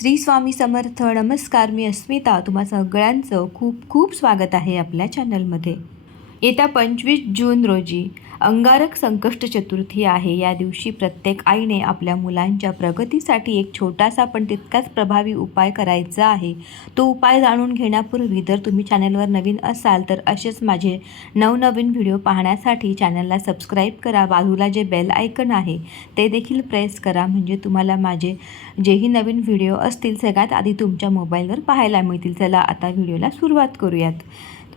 श्री स्वामी समर्थ. नमस्कार मी अस्मिता. तुम्हा सगळ्यांचं खूप खूप स्वागत आहे आपल्या चॅनलमध्ये येत्या पंचवीस जून रोजी अंगारक संकष्ट चतुर्थी आहे. या दिवशी प्रत्येक आईने आपल्या मुलांच्या प्रगतीसाठी एक छोटासा पण तितकाच प्रभावी उपाय करायचा आहे. तो उपाय जाणून घेण्यापूर्वी जर तुम्ही चॅनलवर नवीन असाल तर असेच माझे नवनवीन व्हिडिओ पाहण्यासाठी चॅनलला सबस्क्राईब करा. बाजूला जे बेल आयकन आहे ते देखील प्रेस करा. म्हणजे तुम्हाला माझे जेही नवीन व्हिडिओ असतील सगळ्यात आधी तुमच्या मोबाईलवर पाहायला मिळतील. चला आता व्हिडिओला सुरुवात करूयात.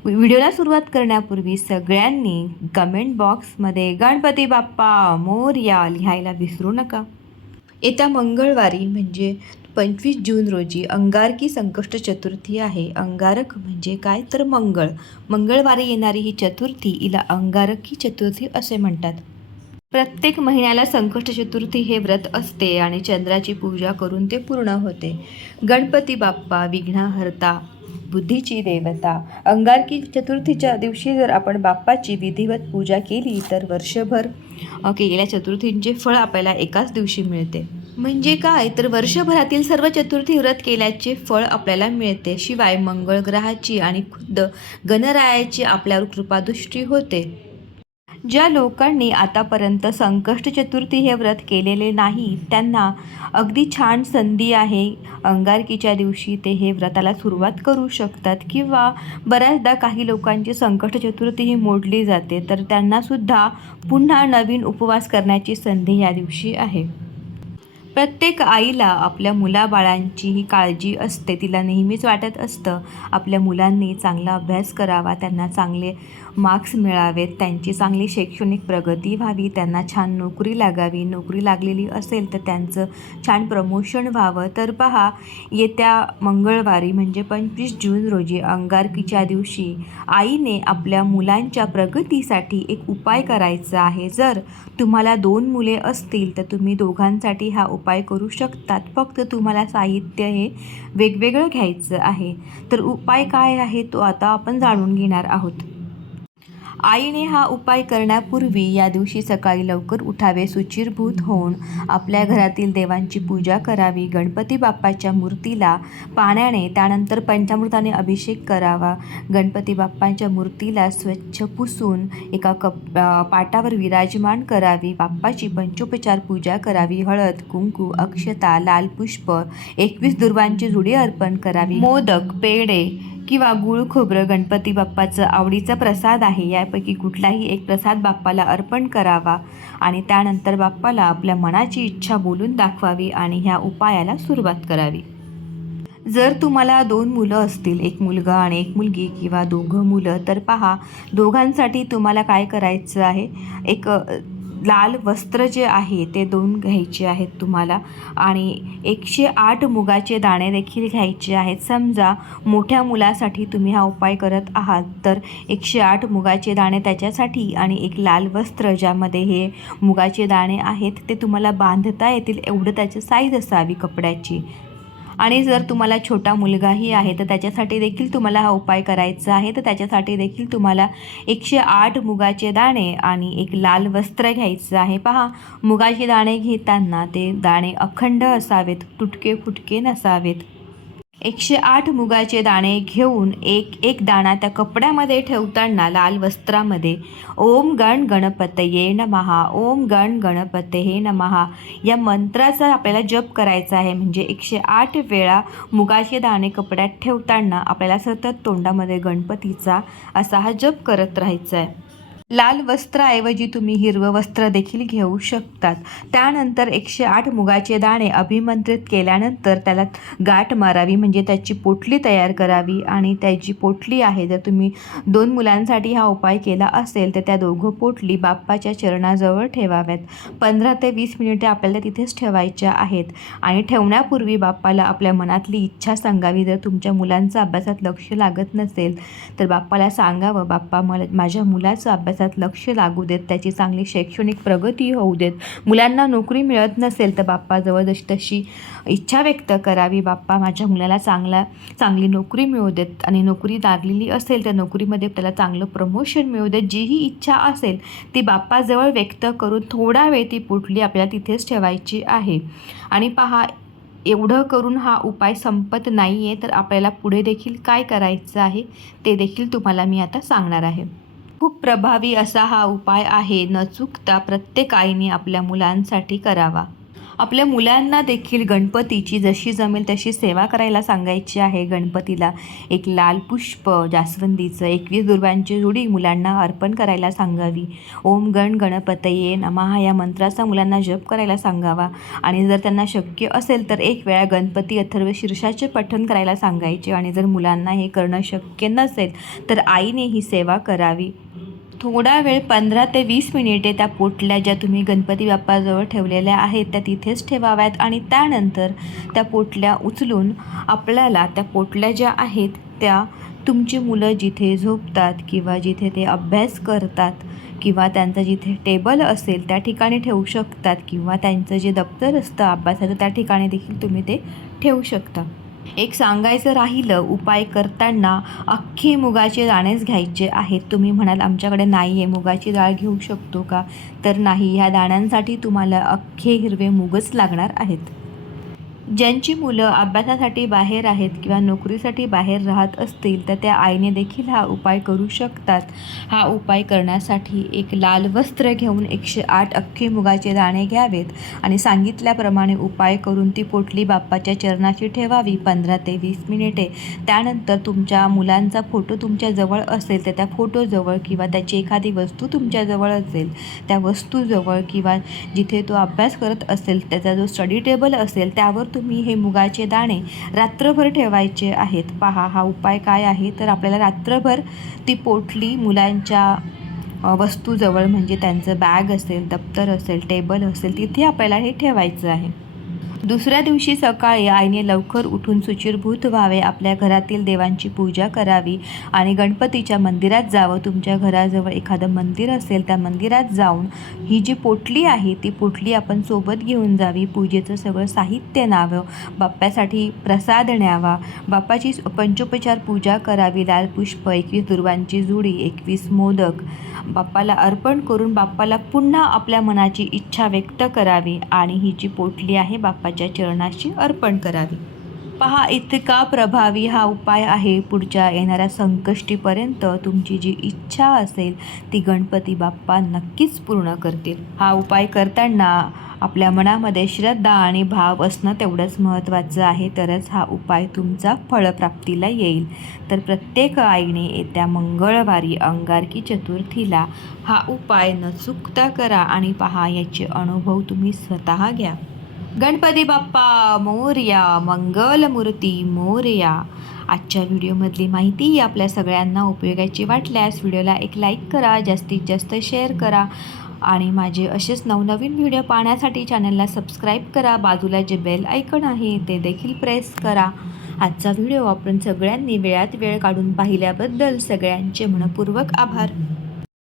व्हिडिओला सुरुवात करण्यापूर्वी सगळ्यांनी कमेंट बॉक्समध्ये गणपती बाप्पा मोरया लिहायला विसरू नका. येत्या मंगळवारी म्हणजे पंचवीस जून रोजी अंगारकी संकष्ट चतुर्थी आहे. अंगारक म्हणजे काय तर मंगळ. मंगळवारी येणारी ही चतुर्थी हिला अंगारकी चतुर्थी असे म्हणतात. प्रत्येक महिन्याला संकष्ट चतुर्थी हे व्रत असते आणि चंद्राची पूजा करून ते पूर्ण होते. गणपती बाप्पा विघ्नहर्ता बुद्धीची देवता. अंगारकी चतुर्थीच्या दिवशी जर आपण बाप्पाची विधिवत पूजा केली तर वर्षभर केलेल्या चतुर्थींचे फळ आपल्याला एकाच दिवशी मिळते. म्हणजे काय? तर वर्षभरातील सर्व चतुर्थी व्रत केल्याचे फळ आपल्याला मिळते. शिवाय मंगळ ग्रहाची आणि खुद्द गणरायाची आपल्यावर कृपादृष्टी होते. ज्या लोकांनी आतापर्यंत संकष्ट चतुर्थी हे व्रत केलेले नाही त्यांना अगदी छान संधी आहे. अंगारकीच्या दिवशी ते हे व्रताला सुरुवात करू शकतात किंवा बऱ्याचदा काही लोकांची संकष्ट चतुर्थी ही मोडली जाते तर त्यांनासुद्धा पुन्हा नवीन उपवास करण्याची संधी या दिवशी आहे. प्रत्येक आईला आपल्या मुलाबाळांची ही काळजी असते. तिला नेहमीच वाटत असतं आपल्या मुलांनी चांगला अभ्यास करावा त्यांना चांगले मार्क्स मिळावेत त्यांची चांगली शैक्षणिक प्रगती व्हावी त्यांना छान नोकरी लागावी. नोकरी लागलेली असेल तर त्यांचं छान प्रमोशन व्हावं. तर पहा येत्या मंगळवारी म्हणजे पंचवीस जून रोजी अंगारकीच्या दिवशी आईने आपल्या मुलांच्या प्रगतीसाठी एक उपाय करायचा आहे. जर तुम्हाला दोन मुले असतील तर तुम्ही दोघांसाठी हा उपाय उपाय करू शकतात. फक्त तुम्हाला साहित्य हे वेगवेगळं घ्यायचं आहे. तर उपाय काय आहे तो आता आपण जाणून घेणार आहोत. आईने हा उपाय करण्यापूर्वी या दिवशी सकाळी लवकर उठावे सुचिरभूत होऊन आपल्या घरातील देवांची पूजा करावी. गणपती बाप्पाच्या मूर्तीला पाण्याने त्यानंतर पंचामृताने अभिषेक करावा. गणपती बाप्पांच्या मूर्तीला स्वच्छ पुसून एका कप पाटावर विराजमान करावी. बाप्पाची पंचोपचार पूजा करावी. हळद कुंकू अक्षता लाल पुष्प एकवीस दुर्वांची जुडी अर्पण करावी. मोदक पेढे किंवा गुळ खोबरं गणपती बाप्पाचं आवडीचा प्रसाद आहे यापैकी कुठलाही एक प्रसाद बाप्पाला अर्पण करावा आणि त्यानंतर बाप्पाला आपल्या मनाची इच्छा बोलून दाखवावी आणि ह्या उपायाला सुरुवात करावी. जर तुम्हाला दोन मुलं असतील एक मुलगा आणि एक मुलगी किंवा दोघं मुलं तर पहा दोघांसाठी तुम्हाला काय करायचं आहे? एक लाल वस्त्र जे आहे ते दोन घ्यायचे आहेत तुम्हाला. आणि एकशे आठ मुगाचे दाणे देखील घ्यायचे आहेत. समजा मोठ्या मुलासाठी तुम्ही हा उपाय करत आहात तर एकशे आठ मुगाचे दाणे त्याच्यासाठी आणि एक लाल वस्त्र ज्यामध्ये हे मुगाचे दाणे आहेत ते तुम्हाला बांधता येतील. एवढं त्याची साईज असावी कपड्याची. आणि जर तुम्हाला छोटा मुलगाही आहे तर त्याच्यासाठी देखील तुम्हाला हा उपाय करायचा आहे. तर त्याच्यासाठी देखील तुम्हाला एकशे आठ मुगाचे दाणे आणि एक लाल वस्त्र घ्यायचं आहे. पहा मुगाचे दाणे घेताना ते दाणे अखंड असावेत तुटके फुटके नसावेत. एकशे आठ मुगाचे दाणे घेऊन एक एक दाणा त्या कपड्यामध्ये ठेवताना लाल वस्त्रामध्ये. ओम गण गणपतये नमहा ओम गण गणपतये नमहा या मंत्राचा आपल्याला जप करायचा आहे. म्हणजे एकशे आठ वेळा मुगाचे दाणे कपड्यात ठेवताना आपल्याला सतत तोंडामध्ये गणपतीचा असा हा जप करत राहायचा आहे. लाल वस्त्राऐवजी तुम्ही हिरवं वस्त्र देखील घेऊ शकतात. त्यानंतर एकशे आठ मुगाचे दाणे अभिमंत्रित केल्यानंतर त्याला गाठ मारावी म्हणजे त्याची पोटली तयार करावी. आणि त्याची पोटली आहे जर तुम्ही दोन मुलांसाठी हा उपाय केला असेल तर त्या दोघं पोटली बाप्पाच्या चरणाजवळ ठेवाव्यात. पंधरा ते वीस मिनिटे आपल्याला तिथेच ठेवायच्या आहेत. आणि ठेवण्यापूर्वी बाप्पाला आपल्या मनातली इच्छा सांगावी. जर तुमच्या मुलांचं अभ्यासात लक्ष लागत नसेल तर बाप्पाला सांगावं बाप्पा मला माझ्या मुलाचं अभ्यासात लक्ष लागू देत त्याची चांगली शैक्षणिक प्रगती होऊ देत. मुलांना नोकरी मिळत नसेल तर बाप्पाजवळ जशी तशी इच्छा व्यक्त करावी. बाप्पा माझ्या मुलाला चांगला चांगली नोकरी मिळू देत आणि नोकरी लागलेली असेल तर नोकरीमध्ये त्याला चांगलं प्रमोशन मिळू देत. जीही इच्छा असेल ती बाप्पाजवळ व्यक्त करून थोडा वेळ ती पुटली आपल्याला तिथेच ठेवायची आहे. आणि पहा एवढं करून हा उपाय संपत नाही आहे तर आपल्याला पुढे देखील काय करायचं आहे ते देखील तुम्हाला मी आता सांगणार आहे. खूप प्रभावी असा हा उपाय आहे. न चुकता प्रत्येक आईने आपल्या मुलांसाठी करावा. आपल्या मुलांना देखील गणपतीची जशी जमेल तशी सेवा करायला सांगायची आहे. गणपतीला एक लाल पुष्प जास्वंदीचं एकवीस दुर्वांची जुडी मुलांना अर्पण करायला सांगावी. ओम गण गणपतये नमहा या मंत्राचा मुलांना जप करायला सांगावा. आणि जर त्यांना शक्य असेल तर एक वेळा गणपती अथर्व शीर्षाचे पठण करायला सांगायचे. आणि जर मुलांना हे करणं शक्य नसेल तर आईने ही सेवा करावी. थोडा वेळ पंधरा ते वीस मिनिटे त्या पोटल्या ज्या तुम्ही गणपती बाप्पाजवळ ठेवलेल्या आहेत त्या तिथेच ठेवाव्यात आणि त्यानंतर त्या पोटल्या उचलून आपल्याला त्या पोटल्या ज्या आहेत त्या तुमची मुलं जिथे झोपतात किंवा जिथे ते अभ्यास करतात किंवा त्यांचं जिथे टेबल असेल त्या ठिकाणी ठेवू शकतात किंवा त्यांचं जे दप्तर असतं अभ्यासाचं त्या ठिकाणी देखील तुम्ही ते ठेवू शकता. एक सांगायचं राहिलं उपाय करताना अख्खे मुगाचे दाणेच घ्यायचे आहेत. तुम्ही म्हणाल आमच्याकडे नाही आहे मुगाची डाळ घेऊ शकतो का? तर नाही ह्या दाण्यांसाठी तुम्हाला अख्खे हिरवे मुगच लागणार आहेत. ज्यांची मुलं अभ्यासासाठी बाहेर आहेत किंवा नोकरीसाठी बाहेर राहत असतील तर त्या आईने देखील हा उपाय करू शकतात. हा उपाय करण्यासाठी एक लाल वस्त्र घेऊन एकशे आठ अख्खे मुगाचे दाणे घ्यावेत आणि सांगितल्याप्रमाणे उपाय करून ती पोटली बाप्पाच्या चरणाशी ठेवावी पंधरा ते वीस मिनिटे. त्यानंतर तुमच्या मुलांचा फोटो तुमच्याजवळ असेल तर त्या फोटोजवळ किंवा त्याची एखादी वस्तू तुमच्याजवळ असेल त्या वस्तूजवळ किंवा जिथे तो अभ्यास करत असेल त्याचा जो स्टडी टेबल असेल त्यावर तुम्ही हे मुगाचे दाणे रात्रभर ठेवायचे आहेत. पहा हा उपाय काय आहे? तर आपल्याला रात्रभर ती पोटली मुलांच्या वस्तूजवळ म्हणजे त्यांचं बॅग असेल दप्तर असेल टेबल असेल तिथे आपल्याला हे ठेवायचं आहे. दुसऱ्या दिवशी सकाळी आईने लवकर उठून सुचिरभूत व्हावे आपल्या घरातील देवांची पूजा करावी आणि गणपतीच्या मंदिरात जावं. तुमच्या घराजवळ एखादं मंदिर असेल त्या मंदिरात जाऊन ही जी पोटली आहे ती पोटली आपण सोबत घेऊन जावी. पूजेचं सगळं साहित्य न्यावं बाप्प्यासाठी प्रसाद न्यावा. बाप्पाची पंचोपचार पूजा करावी लाल पुष्प एकवीस दुर्वांची जुडी एकवीस मोदक. बाप्पाला अर्पण करून बाप्पाला पुन्हा आपल्या मनाची इच्छा व्यक्त करावी आणि ही जी पोटली आहे देवाच्या चरणाशी अर्पण करावी. पहा इतका प्रभावी हा उपाय आहे. पुढच्या येणाऱ्या संकष्टीपर्यंत तुमची जी इच्छा असेल ती गणपती बाप्पा नक्कीच पूर्ण करतील. हा उपाय करताना आपल्या मनामध्ये श्रद्धा आणि भाव असणं तेवढंच महत्त्वाचं आहे. तरच हा उपाय तुमचा फळप्राप्तीला येईल. तर प्रत्येक आईने येत्या मंगळवारी अंगारकी चतुर्थीला हा उपाय न चुकता करा आणि पहा याचे अनुभव तुम्ही स्वतः घ्या. गणपती बाप्पा मोरया मंगलमूर्ती मोरया. आजच्या व्हिडिओमधली माहिती आपल्या सगळ्यांना उपयोगाची वाटल्यास व्हिडिओला एक लाईक करा जास्तीत जास्त शेअर करा आणि माझे असेच नवनवीन व्हिडिओ पाहण्यासाठी चॅनलला सबस्क्राईब करा. बाजूला जे बेल ऐकण आहे ते देखील प्रेस करा. आजचा व्हिडिओ आपण सगळ्यांनी वेळात वेळ काढून पाहिल्याबद्दल सगळ्यांचे मनपूर्वक आभार.